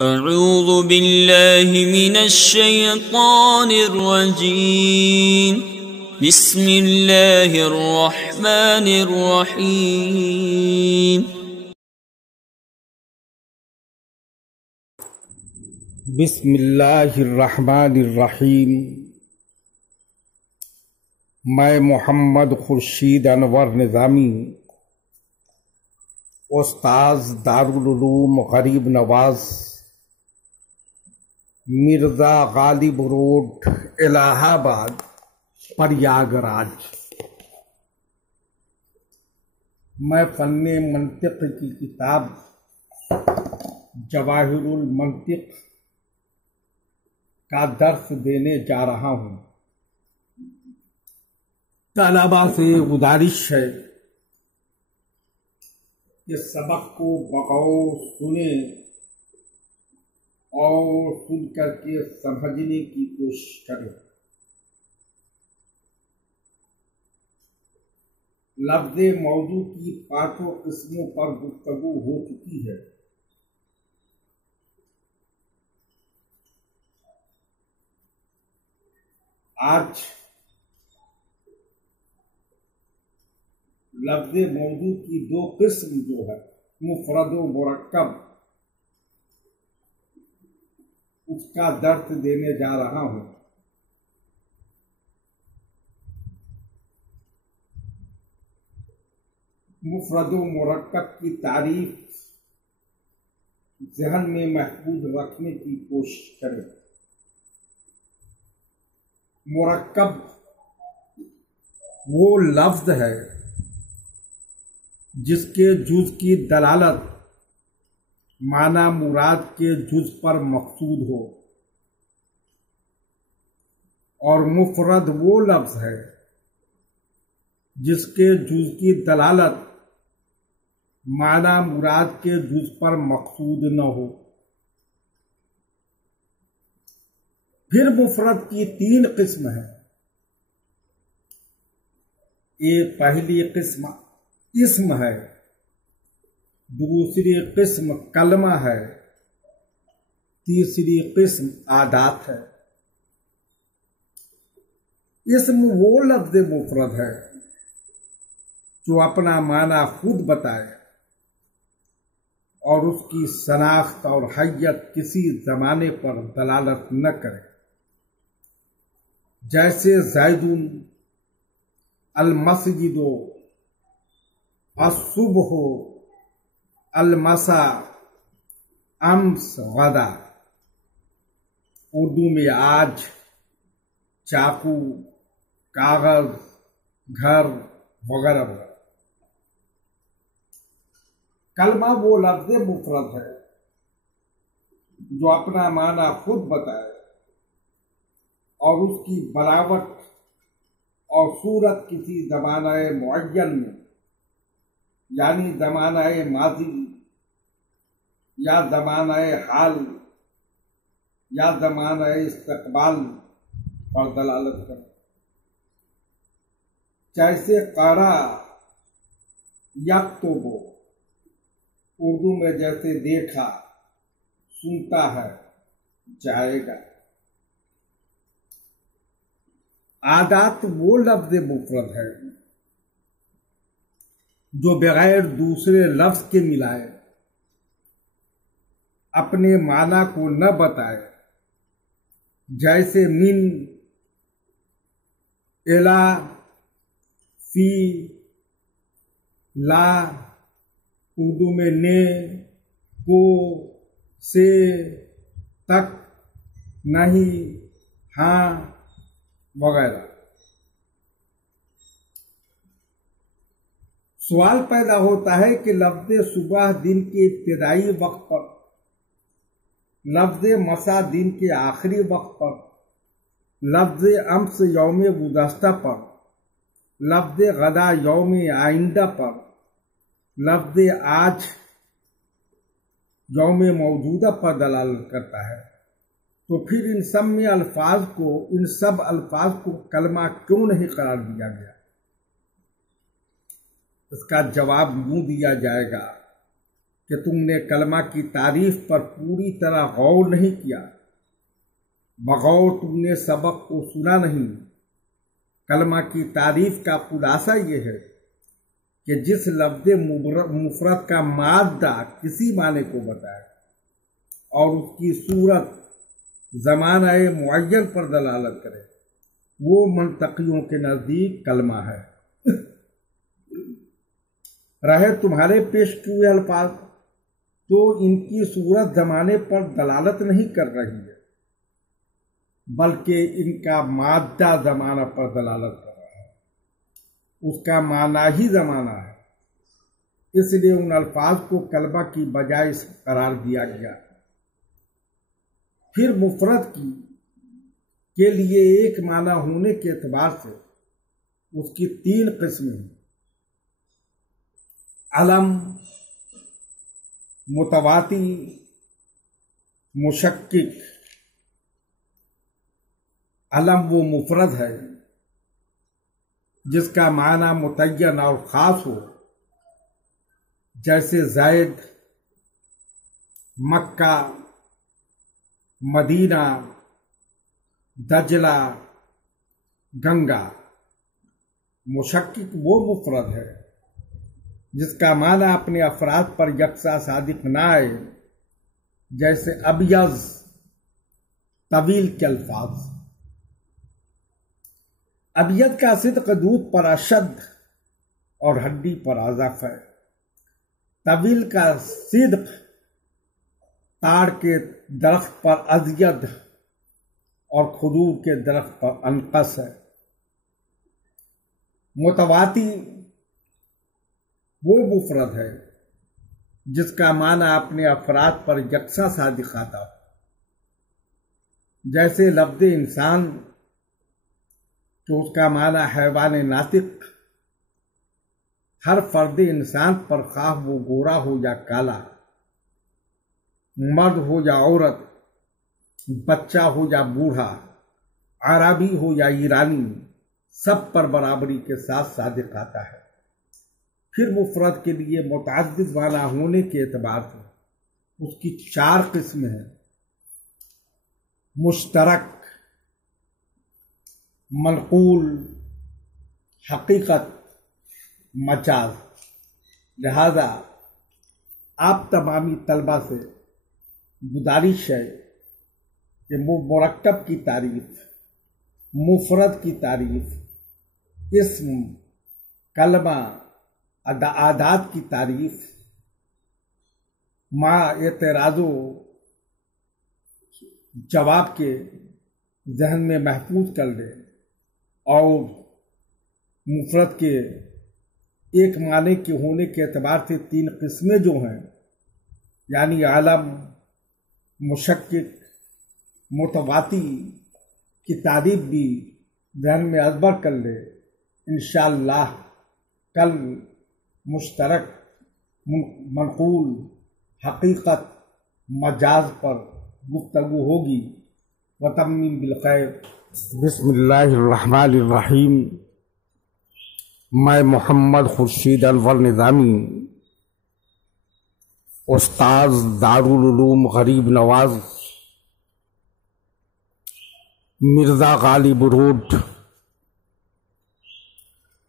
अऊज़ु बिल्लाहि मिनश्शैतानिर्रजीम। बिस्मिल्लाहिर्रहमानिर्रहीम। बिस्मिल्लाहिर्रहमानिर्रहीम। मैं मोहम्मद खुर्शीद अनवर निज़ामी, उस्ताज़ दारुल उलूम गरीब नवाज, मिर्ज़ा गालिब रोड, इलाहाबाद, प्रयागराज। मैं फ़न्ने मंतिक़ की किताब जवाहिरुल मंतिक़ का दर्स देने जा रहा हूँ। तलबा से गुजारिश है कि सबक को बगौर सुने और सुन करके समझने की कोशिश करें। लफ्ज़ मौजू की 5 किस्मों पर गुफ्तगू हो चुकी है। आज लफ्ज़ मौजू की 2 किस्म जो है मुफरद व मुरक्कब, उसका दर्स देने जा रहा हूँ। मुफरद व मुरक्कब की तारीफ ज़हन में महफूज रखने की कोशिश करें। मुरक्कब वो लफ्ज़ है जिसके जुज़ की दलालत माना मुराद के जुज़ पर मक़सूद हो, और मुफरद वो लफ्ज़ है जिसके जुज़ की दलालत माना मुराद के जुज़ पर मक़सूद न हो। फिर मुफरद की 3 किस्म है। एक पहली किस्म इस्म है, दूसरी किस्म कलमा है, तीसरी किस्म आदात है। इस्म वो लफ्ज़ मुफरद है जो अपना माना खुद बताए और उसकी शनाख्त और हैयत किसी ज़माने पर दलालत न करे। जैसे ज़ैदुन, अल-मस्जिदो, अस-सुबहो, अल-मसा, अम्स, गदा। उर्दू में आज, चाकू, कागज, घर वगैरह वगैरह। कलमा वो लफ्ज़ मुफरद है जो अपना माना खुद बताए और उसकी बनावट और सूरत किसी ज़माना मुअय्यन में, यानी ज़माना माज़ी या ज़माना हाल या ज़माना इस्तक़बाल पर दलालत करे। जैसे क़रा, यक्तुबु, उर्दू में जैसे देखा, सुनता है, जाएगा। आदात वो लफ्ज़ मुफरद है जो बगैर दूसरे लफ्ज़ के मिलाए अपने माना को न बताए। जैसे मिन, इला, फी, ला, उर्दू में ने, को, से, तक, नहीं, हाँ वगैरह। सवाल पैदा होता है कि लफ्ज़ सुबह दिन के इब्तिदाई वक्त पर, लफ्ज़ मसा दिन के आखिरी वक्त पर, लफ्ज़ अम्स यौम गुज़श्ता पर, लफ्ज़ गदा यौम आइंदा पर, लफ्ज़ आज यौम मौजूदा पर दलालत करता है। तो फिर इन सब अल्फाज को कलमा क्यों नहीं करार दिया गया? इसका जवाब यूं दिया जाएगा कि तुमने कलमा की तारीफ पर पूरी तरह गौर नहीं किया, बगौर तुमने सबक को सुना नहीं। कलमा की तारीफ का खुलासा ये है कि जिस लफ्ज़ मुफरद का मादा किसी माने को बताए और उसकी सूरत ज़माना मुअय्यन पर दलालत करे, वो मंतकियों के नज़दीक कलमा है। रहे तुम्हारे पेश किए अल्फाज तो इनकी सूरत ज़माने पर दलालत नहीं कर रही है, बल्कि इनका मादा ज़माना पर दलालत कर रहा है, उसका माना ही ज़माना है। इसलिए उन अल्फाज को कलमा की बजाय करार दिया गया। फिर मुफरद के लिए एक माना होने के एतबार से उसकी 3 किस्में हैं: अलम, मुतवाती, मुशक्किक। अलम वो मुफरद है जिसका माना मुतय्यन और ख़ास हो, जैसे ज़ैद, मक्का, मदीना, दजला, गंगा। मुशक्किक वो मुफरद है जिसका माना अपने अफराद पर यकसा सादिक न आए, जैसे अबियज़, तवील के अल्फाज। अबियत का सिद्क दूध पर अशद और हड्डी पर अज़फ है। तवील का सिद्क ताड़ के दरख्त पर अज़यद और खजूर के दरख्त पर अनकस है। मुतवाती वो मुफरद है जिसका माना अपने अफराद पर यकसा सादिक आता हो, जैसे लफ्ज़ इंसान तो उसका माना हैवान नातिक। हर फर्द इंसान पर ख्वाह वो गोरा हो या काला, मर्द हो या औरत, बच्चा हो या बूढ़ा, अरबी हो या ईरानी, सब पर बराबरी के साथ सादिक आता है। फिर मुफरद के लिए मुतअद्दिद माना होने के एतबार से उसकी 4 किस्में हैं: मुश्तरक, मनकूल, हकीकत, मजाज। लिहाजा आप तमामी तलबा से गुजारिश है कि मुरक्कब की तारीफ, मुफरद की तारीफ, इस्म, कलमा, आदात की तारीफ मा एतराज़ो जवाब के जहन में महफूज कर ले, और मुफरद के एक माने के होने के एतबार से 3 किस्में जो हैं, यानी आलम, मुशक्किक, मुतवाती की तारीफ भी जहन में अजबर कर ले। इंशाअल्लाह कल मुश्तरक, मनकूल, हकीकत, मजाज पर गुफ्तगू होगी। वतम्मीम बिल खैर। बिस्मिल्लाहिर्रहमानिर्रहीम। मैं मोहम्मद खुर्शीद अनवर निज़ामी, उस्ताद दारुल उलूम गरीब नवाज, मिर्ज़ा गालिब रोड,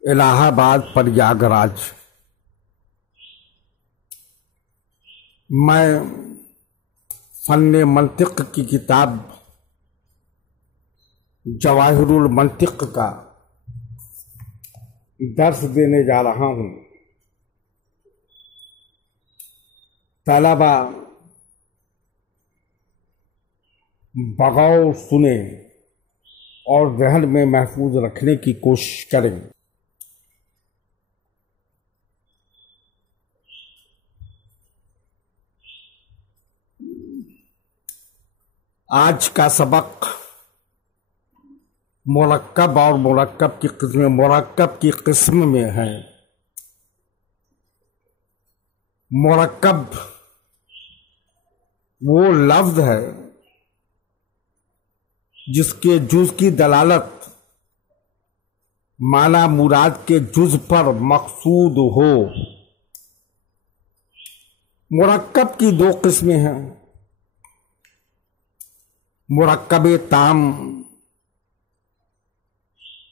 इलाहाबाद, प्रयागराज। मैं फन्ने मंतिक की किताब जवाहिरुल मंतिक का दर्स देने जा रहा हूँ। तलबा बगौर सुने और जहन में महफूज रखने की कोशिश करें। आज का सबक मुरक्कब और मुरक्कब की किस्म, मुरक्कब की किस्म में है। मुरक्कब वो लफ्ज है जिसके जुज की दलालत माना मुराद के जुज पर मकसूद हो। मुरक्कब की दो किस्में हैं, मुरक्कब ताम,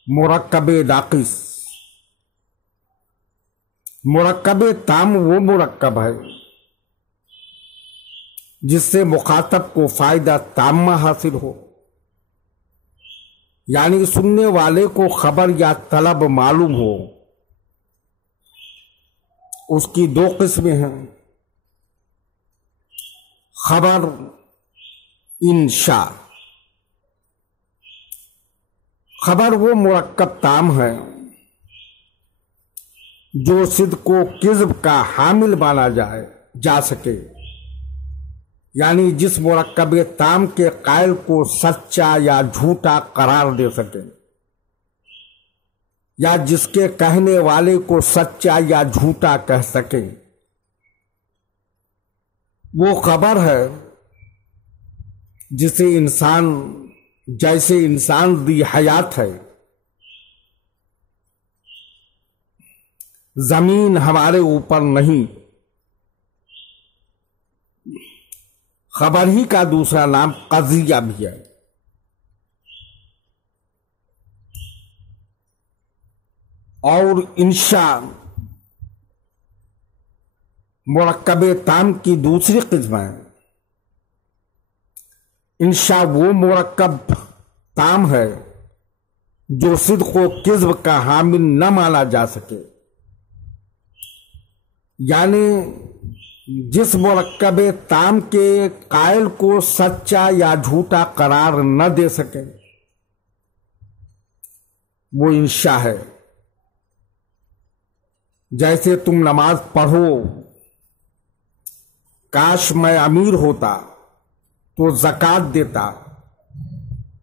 मुरक्कब नाकिस। मुरक्कब ताम वो मुरक्कब है जिससे मुखातब को फायदा ताम्मा हासिल हो, यानी सुनने वाले को खबर या तलब मालूम हो। उसकी दो किस्में हैं, खबर, इंशा। खबर वो मुरक्कब ताम है जो सिद्क को किज़्ब का हामिल माना जा सके, यानी जिस मुरक्कब ताम के कायल को सच्चा या झूठा करार दे सके, या जिसके कहने वाले को सच्चा या झूठा कह सके। वो खबर है जिसे इंसान, जैसे इंसान दी हयात है, जमीन हमारे ऊपर नहीं। खबर ही का दूसरा नाम कज़िया भी है। और इंशा मुरक्कब ताम की दूसरी किस्म है। इंशा वो मुरक्कब ताम है जो सिद्क को किज़्ब का हामिल न माना जा सके, यानी जिस मुरक्कब ताम के कायल को सच्चा या झूठा करार न दे सके, वो इंशा है। जैसे तुम नमाज पढ़ो, काश मैं अमीर होता तो ज़कात देता,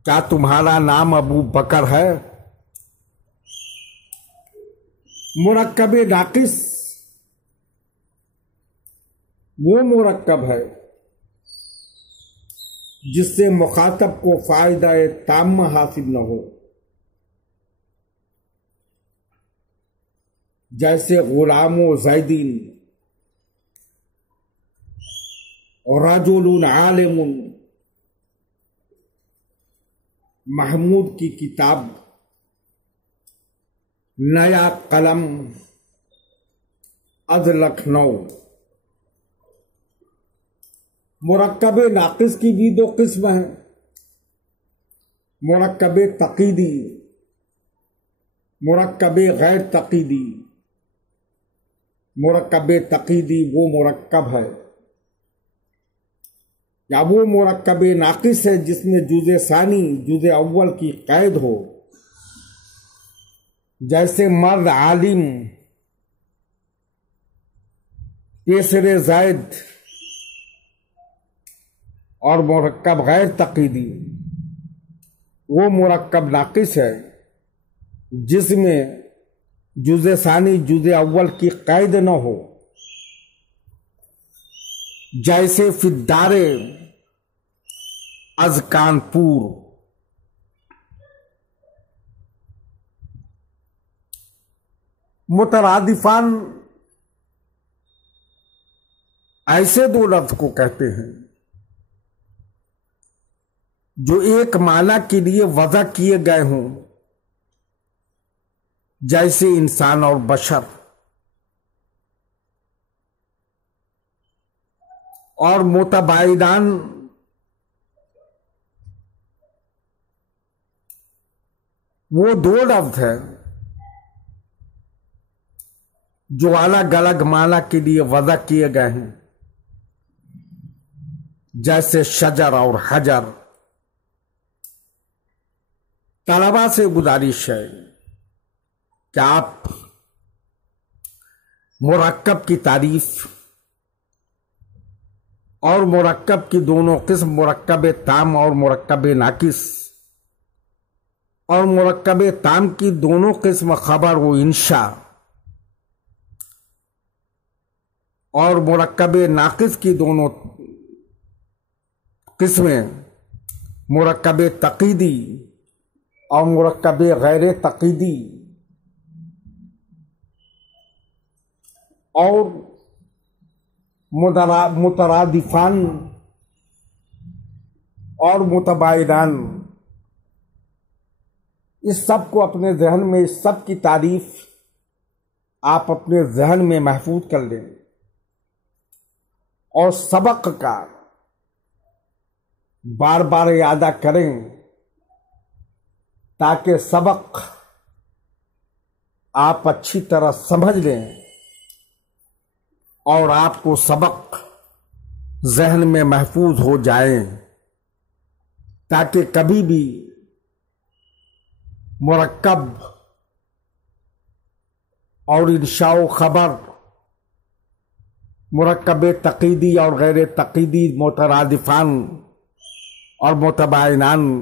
क्या तुम्हारा नाम अबू बकर है? मुरक्कब नाकिस वो मुरक्कब है जिससे मुखातब को फायदा ताम्मा हासिल न हो, जैसे गुलामो ज़ैदीन और रजुलुन आलिमुन। महमूद की किताब नया कलम अज लखनऊ। मुरक्कब नाकिस की भी दो किस्म हैं, मुरक्कब तक़ीदी, मुरक्कब गैर तक़ीदी। मुरक्कब तक़ीदी वो मुरक्कब है या वो मुरक्कब नाकिस है जिसमें जुज़े सानी, जुज़े अव्वल की कैद हो, जैसे मर्द आलिम, केसरे ज़ैद। और मुरक्कब गैर तक़ीदी वो मुरक्कब नाकिस है जिसमें जुज़े सानी, जुज़े अव्वल की कैद न हो, जैसे फिद्दारे अज कानपुर। मुतरादिफान ऐसे दो लफ्ज को कहते हैं जो एक माना के लिए वज़ा किए गए हों, जैसे इंसान और बशर। और मुतबाइदान वो दो लफ्ज है जो अलग अलग माना के लिए वज़ा किए गए हैं, जैसे शजर और हजर। तलबा से गुजारिश है कि आप मुरक्कब की तारीफ और मुरक्कब की दोनों किस्म, मुरक्कब ताम और मुरक्कब नाकिस, और मुरक्कब ताम की दोनों किस्म खबर व इंशा, और मुरक्कब नाकिस की दोनों किस्में मुरक्कब तक़ीदी और मुरक्कब गैर तक़ीदी। और मुतरादिफान और मुतबाइनान, इस सब को अपने जहन में, इस सब की तारीफ आप अपने जहन में महफूज कर लें और सबक का बार बार यादा करें ताकि सबक आप अच्छी तरह समझ लें और आपको सबक जहन में महफूज हो जाए, ताकि कभी भी मुरक्कब और इंशाओ खबर, मुरक्कब तक़ीदी और गैर तक़ीदी, मुतरादिफान और मुतबाइनान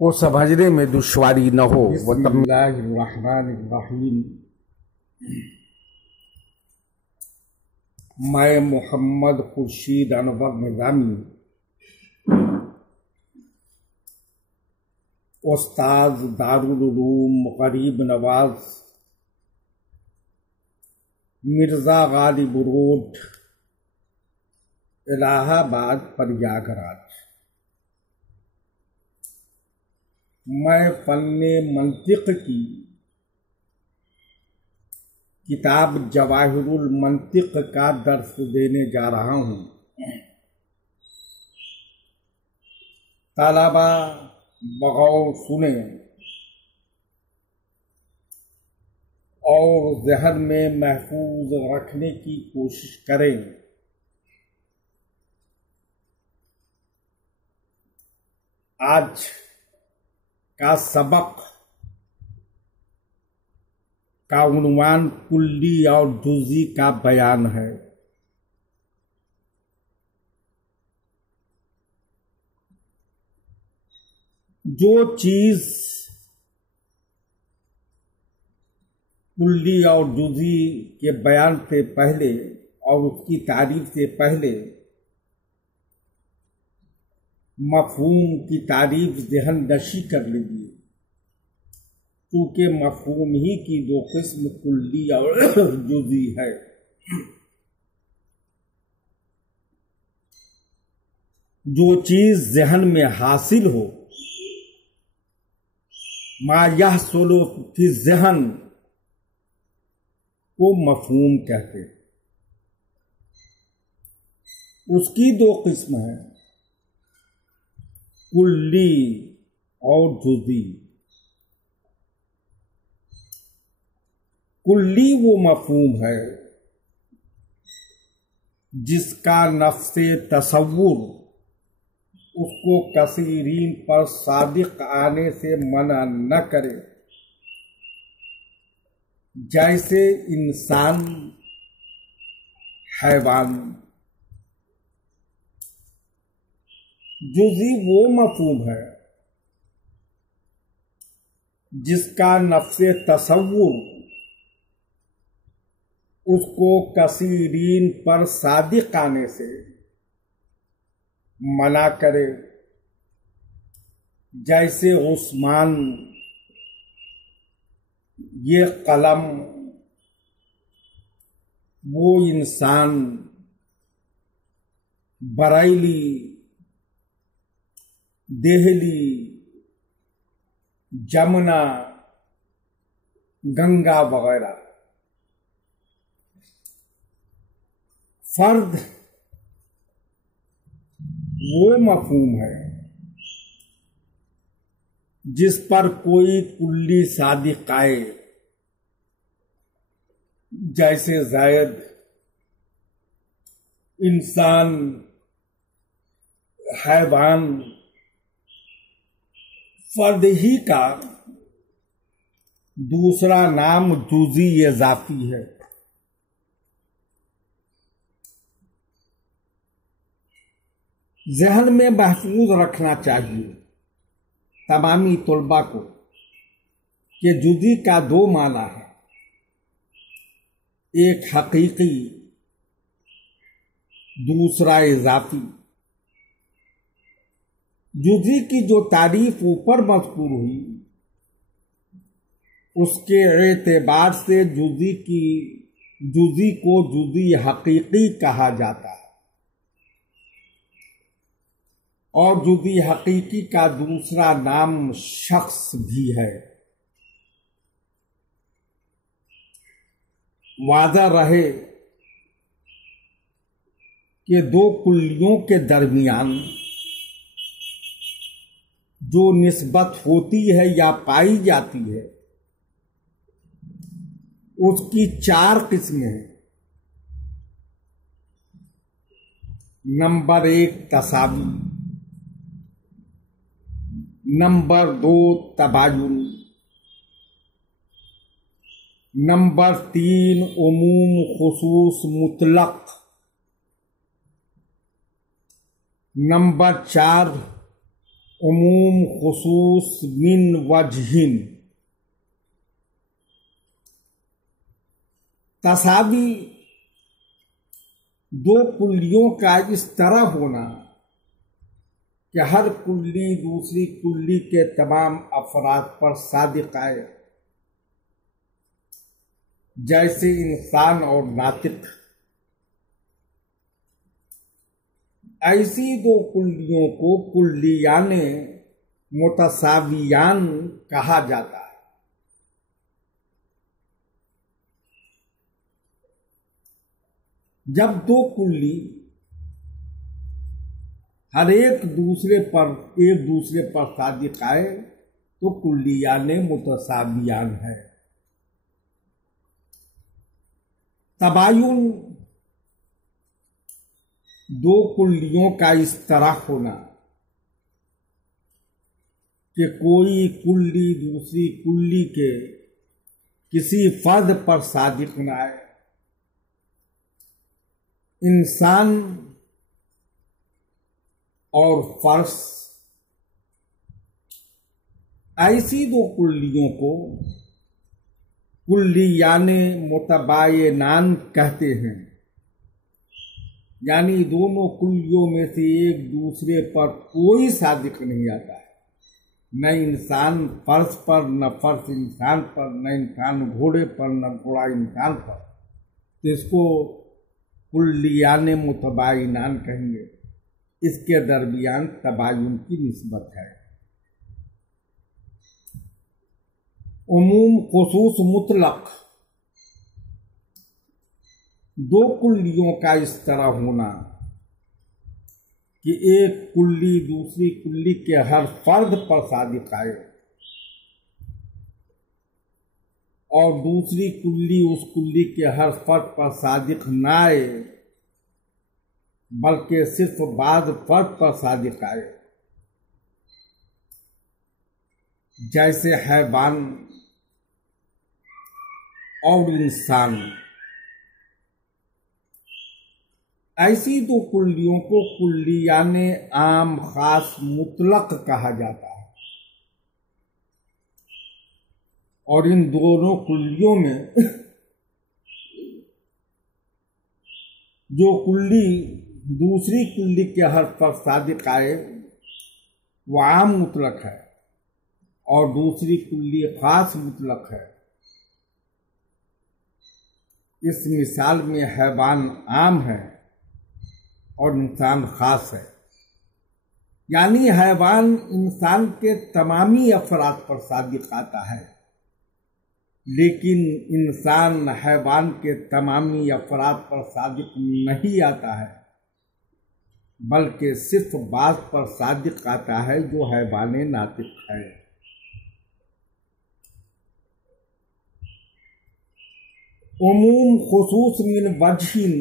को समझने में दुश्वारी न हो। बिस्मिल्लाहिर्रहमानिर्रहीम। मैं मोहम्मद खुर्शीद अनवर निज़ामी, उस्ताद दारुल उलूम गरीब नवाज, मिर्ज़ा गालिब रोड, इलाहाबाद, प्रयागराज। मैं फन्ने मंतिक की किताब जवाहिरुल मंतिक का दर्स देने जा रहा हूँ। तलबा बगौर सुने और ज़हन में महफूज रखने की कोशिश करें। आज का सबक का उन्वान कुल्ली और जुज़ी का बयान है। जो चीज कुल्ली और जुज़ी के बयान से पहले और उसकी तारीफ से पहले मफहूम की तारीफ ज़हन नशी कर लीजिए, क्योंकि मफहूम ही की दो किस्म कुल्ली और जुज़ी है। जो चीज ज़हन में हासिल हो, मा यहसुलु फी ज़हन को मफहूम कहते। उसकी दो किस्म है, कुल्ली और जुज़ी। कुल्ली वो मफहूम है जिसका नफ्से तसव्वुर उसको कसीरीन पर सादिक आने से मना न करे, जैसे इंसान, हैवान। जुज़ी वो मफहूम है जिसका नफ्से तसव्वुर उसको कसीरीन पर सादिक आने से मना करे, जैसे उस्मान, ये कलम, वो इंसान, बरेली, देहली, जमुना, गंगा वगैरह। फर्द वो मफहूम है जिस पर कोई कुल्ली सादिक आए, जैसे ज़ैद, इंसान, हैवान। फर्द ही का दूसरा नाम जुज़ी इज़ाफ़ी है। ज़हन में महफूज रखना चाहिए तमामी तुलबा को कि जुज़ी का दो माना है, एक हकीकी, दूसरा इज़ाफ़ी। जुज़ी की जो तारीफ ऊपर मज़कूर हुई, उसके एतबार से जुज़ी की जुज़ी को जुज़ी हकीकी कहा जाता है और जुज़ी हकीकी का दूसरा नाम शख्स भी है। वादा रहे कि दो कुल्लियों के दरमियान जो निस्बत होती है या पाई जाती है उसकी 4 किस्में हैं। नंबर 1 तसावी, नंबर 2 तबायुन, नंबर 3 उमूम खुसूस मुतलक, नंबर 4 उमूम खुसूस मिन वजहिन। तसावी दो कुल्लियों का इस तरह होना कि हर कुल्ली दूसरी कुल्ली के तमाम अफराद पर सादिक आए, जैसे इंसान और नातिक। ऐसी दो कुल्लियों को कुल्लियाने मुतसावियान कहा जाता है। जब दो कुल्ली हर एक दूसरे पर सादिक आए तो कुल्लियाने मुतसावियान है। तबायुन दो कुल्लियों का इस तरह होना कि कोई कुल्ली दूसरी कुल्ली के किसी फर्द पर सादिक न आए। इंसान और फर्श, ऐसी दो कुल्लियों को कुल्लियाने मुतबायनान कहते हैं, यानी दोनों कुल्लियों में से एक दूसरे पर कोई सादिक नहीं आता है, न इंसान फर्श पर, न फर्श इंसान पर, न इंसान घोड़े पर, न घोड़ा इंसान पर। तो इसको कुल्लियाने मुतबायनान कहेंगे। इसके दरमियान तबायुन की निस्बत है। उमूम खुसूस मुतलक दो कुल्लियों का इस तरह होना कि एक कुल्ली दूसरी कुल्ली के हर फर्द पर सादिक आए और दूसरी कुल्ली उस कुल्ली के हर फर्द पर सादिक न आए, बल्कि सिर्फ बाद फर्द पर सादिक आए, जैसे हैवान और इंसान। ऐसी दो कुल्लियों को कुल्लियाने आम खास मुतलक कहा जाता है और इन दोनों कुल्लियों में जो कुल्ली दूसरी कुल्ली के हर पर सादिक आए वो आम मुतलक है और दूसरी कुल्ली खास मुतलक है। इस मिसाल में हैवान आम है और इंसान खास है, यानी हैवान इंसान के तमामी अफराद पर सादिक आता है, लेकिन इंसान हैवान के तमामी अफराद पर सादिक नहीं आता है, बल्कि सिर्फ बात पर सादिक आता है जो हैवाने नातिक है। उमूम खुसूस मिन वजहिन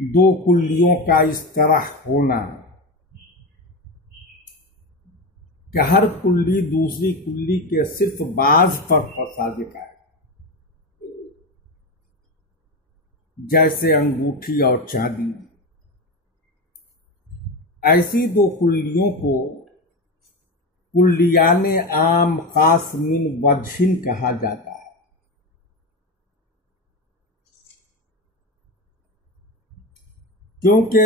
दो कुल्लियों का इस तरह होना कि हर कुल्ली दूसरी कुल्ली के सिर्फ बाज पर सादिक आए, जैसे अंगूठी और चांदी। ऐसी दो कुल्लियों को कुल्लियाने आम खास मिन वजहिन कहा जाता है। क्योंकि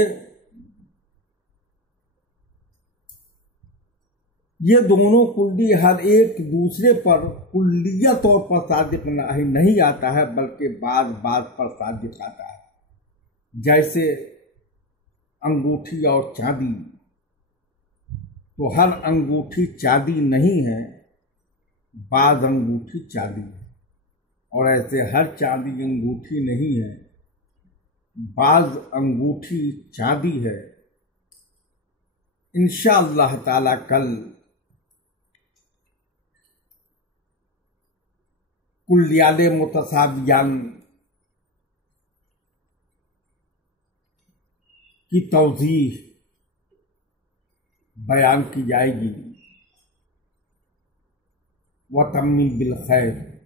ये दोनों कुल्ली हर एक दूसरे पर कुल्लिया तौर पर सादिक नहीं आता है, बल्कि बाज बाज पर सादिक आता है। जैसे अंगूठी और चांदी, तो हर अंगूठी चांदी नहीं है, बाज अंगूठी चांदी है, और ऐसे हर चांदी अंगूठी नहीं है, बाज अंगूठी चांदी है। इंशाअल्लाह ताला कल कुल्लियाले मुतसावियान की तौज़ीह बयान की जाएगी। व तम्मी बिल खैर।